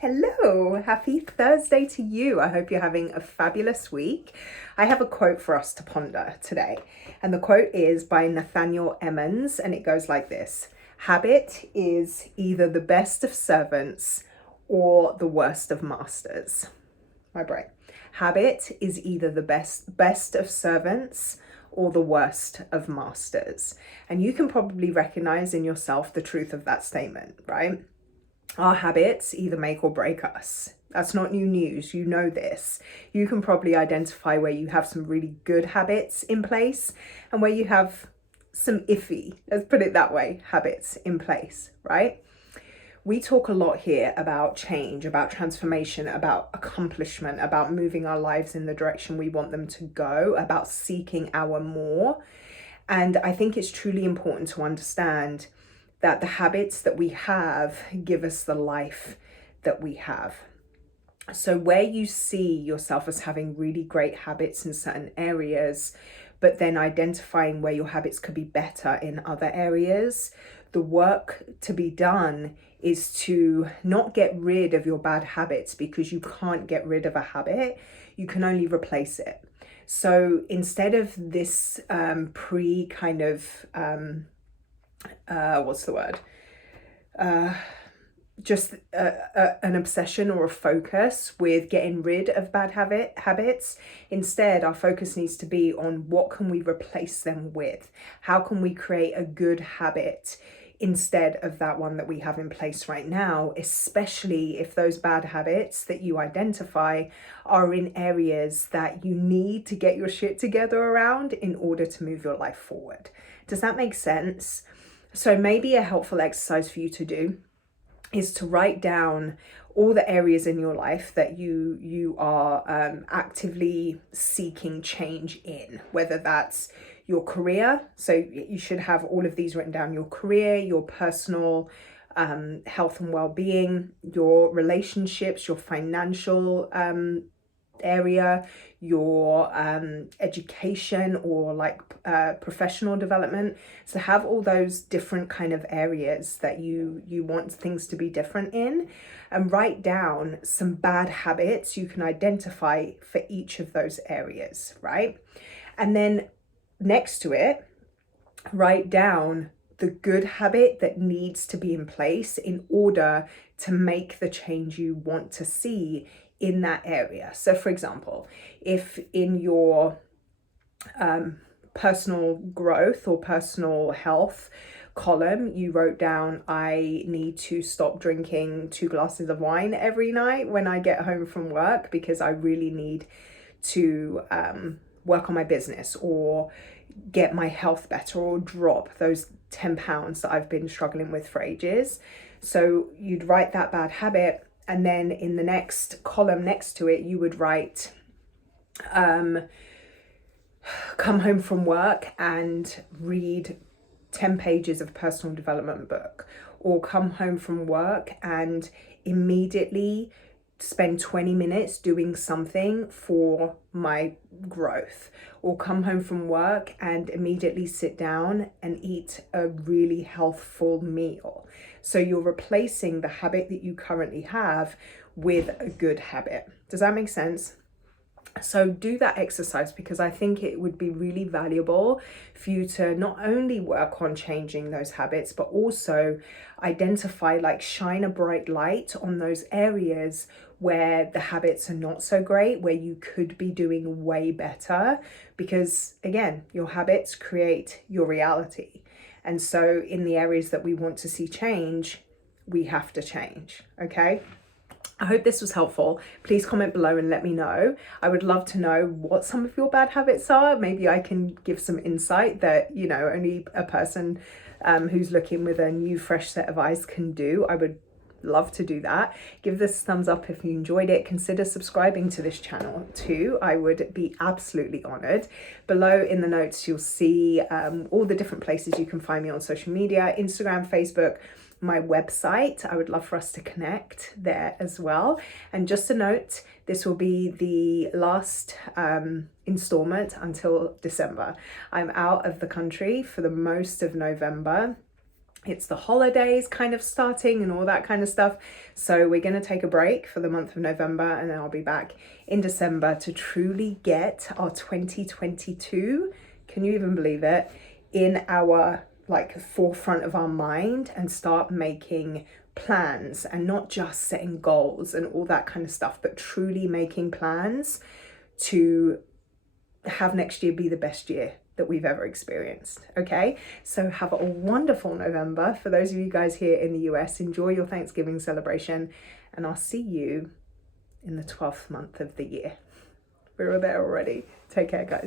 Hello, happy Thursday to you. I hope you're having a fabulous week. I have a quote for us to ponder today, and the quote is by Nathaniel Emmons, and it goes like this: Habit is either the best of servants or the worst of masters. My brain. Habit is either the best of servants or the worst of masters. And you can probably recognize in yourself the truth of that statement, right? Our habits either make or break us. That's not new news. You know this. You can probably identify where you have some really good habits in place and where you have some iffy, let's put it that way, habits in place, right? We talk a lot here about change, about transformation, about accomplishment, about moving our lives in the direction we want them to go, about seeking our more. And I think it's truly important to understand that the habits that we have give us the life that we have. So where you see yourself as having really great habits in certain areas, but then identifying where your habits could be better in other areas, the work to be done is to not get rid of your bad habits, because you can't get rid of a habit, you can only replace it. So instead of this an obsession or a focus with getting rid of bad habits. Instead, our focus needs to be on what can we replace them with? How can we create a good habit instead of that one that we have in place right now, especially if those bad habits that you identify are in areas that you need to get your shit together around in order to move your life forward. Does that make sense? So maybe a helpful exercise for you to do is to write down all the areas in your life that you are actively seeking change in, whether that's your career. So you should have all of these written down: your career, your personal health and well-being, your relationships, your financial area, your education, or professional development. So have all those different kind of areas that you want things to be different in, and write down some bad habits you can identify for each of those areas, right? And then next to it, write down the good habit that needs to be in place in order to make the change you want to see in that area. So for example, if in your personal growth or personal health column you wrote down, I need to stop drinking 2 glasses of wine every night when I get home from work because I really need to work on my business or get my health better or drop those 10 pounds that I've been struggling with for ages. So you'd write that bad habit, and then in the next column next to it, you would write, come home from work and read 10 pages of personal development book, or come home from work and immediately spend 20 minutes doing something for my growth, or come home from work and immediately sit down and eat a really healthful meal. So you're replacing the habit that you currently have with a good habit. Does that make sense? So do that exercise, because I think it would be really valuable for you to not only work on changing those habits, but also identify, shine a bright light on those areas where the habits are not so great, where you could be doing way better. Because again, your habits create your reality. And so in the areas that we want to see change, we have to change, okay? I hope this was helpful. Please comment below and let me know. I would love to know what some of your bad habits are. Maybe I can give some insight that, only a person who's looking with a new, fresh set of eyes can do. I would love to do that. Give this a thumbs up if you enjoyed it. Consider subscribing to this channel too. I would be absolutely honored. Below in the notes, you'll see all the different places you can find me on social media: Instagram, Facebook, my website. I would love for us to connect there as well. And just a note, this will be the last installment until December. I'm out of the country for the most of November it's the holidays kind of starting and all that kind of stuff. So we're going to take a break for the month of November, and then I'll be back in December to truly get our 2022, can you even believe it, in our like forefront of our mind, and start making plans and not just setting goals and all that kind of stuff, but truly making plans to have next year be the best year that we've ever experienced. Okay, so have a wonderful November. For those of you guys here in the US, enjoy your Thanksgiving celebration, and I'll see you in the 12th month of the year. We're there already. Take care, guys.